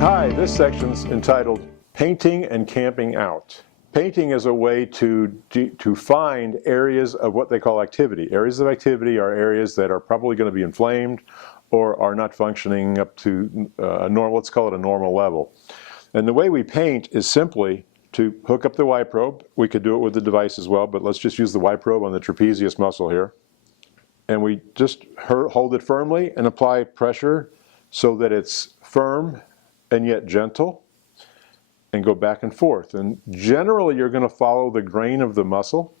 Hi, this section's entitled Painting and Camping Out. Painting is a way to find areas of what they call activity. Areas of activity are areas that are probably going to be inflamed or are not functioning up to a normal, let's call it a normal level. And the way we paint is simply to hook up the Y probe. We could do it with the device as well, but let's just use the Y probe on the trapezius muscle here. And we just hold it firmly and apply pressure so that it's firm and yet gentle, and go back and forth. And generally you're going to follow the grain of the muscle.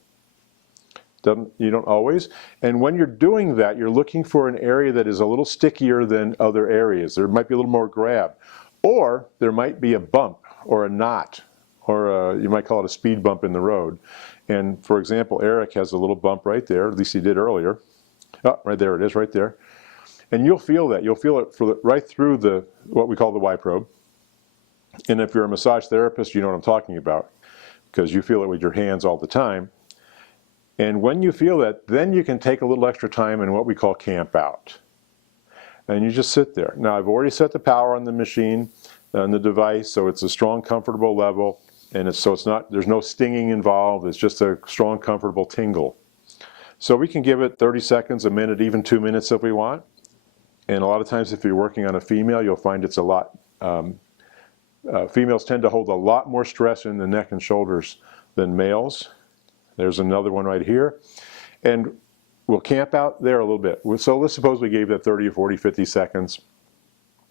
You don't always. And when you're doing that, you're looking for an area that is a little stickier than other areas. There might be a little more grab. Or there might be a bump or a knot, or you might call it a speed bump in the road. And for example, Eric has a little bump right there, at least he did earlier. Oh, right there it is, right there. And you'll feel that. You'll feel it right through what we call the Y probe. And if you're a massage therapist, you know what I'm talking about, because you feel it with your hands all the time. And when you feel that, then you can take a little extra time in what we call camp out. And you just sit there. Now, I've already set the power on the machine, on the device, so it's a strong, comfortable level. And there's no stinging involved. It's just a strong, comfortable tingle. So we can give it 30 seconds, a minute, even 2 minutes if we want. And a lot of times if you're working on a female, you'll find it's a lot, females tend to hold a lot more stress in the neck and shoulders than males. There's another one right here. And we'll camp out there a little bit. So let's suppose we gave that 30 or 40, 50 seconds.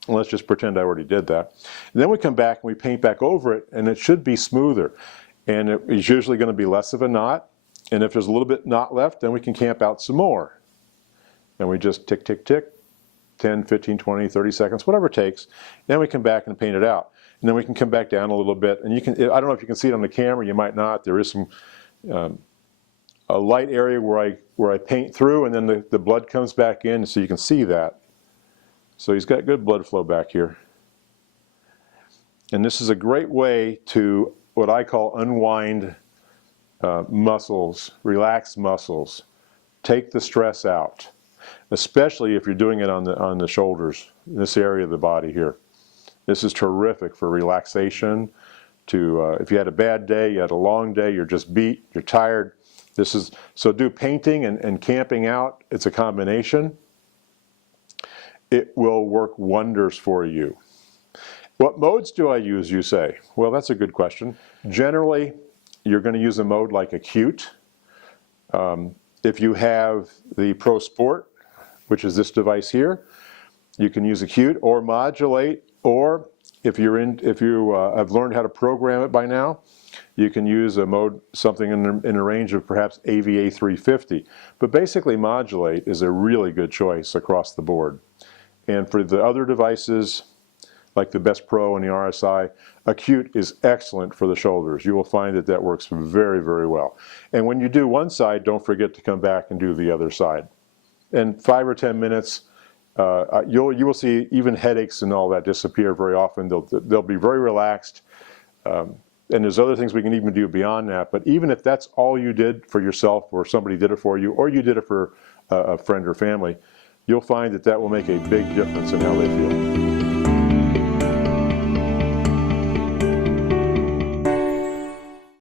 And let's just pretend I already did that. And then we come back and we paint back over it, and it should be smoother. And it's usually going to be less of a knot. And if there's a little bit knot left, then we can camp out some more. And we just tick, tick, tick. 10, 15, 20, 30 seconds, whatever it takes. Then we come back and paint it out. And then we can come back down a little bit. And you can, I don't know if you can see it on the camera, you might not. There is some, a light area where I paint through, and then the blood comes back in, so you can see that. So he's got good blood flow back here. And this is a great way to, what I call, unwind muscles, relax muscles. Take the stress out. Especially if you're doing it on the shoulders, this area of the body here. This is terrific for relaxation. If you had a bad day, you had a long day, you're just beat, you're tired. So do painting and camping out. It's a combination. It will work wonders for you. What modes do I use, you say? Well, that's a good question. Generally, you're going to use a mode like acute. If you have the Pro Sport, which is this device here, you can use acute or modulate, or if you have learned how to program it by now, you can use a mode, something in a range of perhaps AVA 350. But basically modulate is a really good choice across the board. And for the other devices, like the Best Pro and the RSI, acute is excellent for the shoulders. You will find that that works very, very well. And when you do one side, don't forget to come back and do the other side. And 5 or 10 minutes, you will see even headaches and all that disappear very often. They'll be very relaxed. And there's other things we can even do beyond that. But even if that's all you did for yourself, or somebody did it for you, or you did it for a friend or family, you'll find that that will make a big difference in how they feel.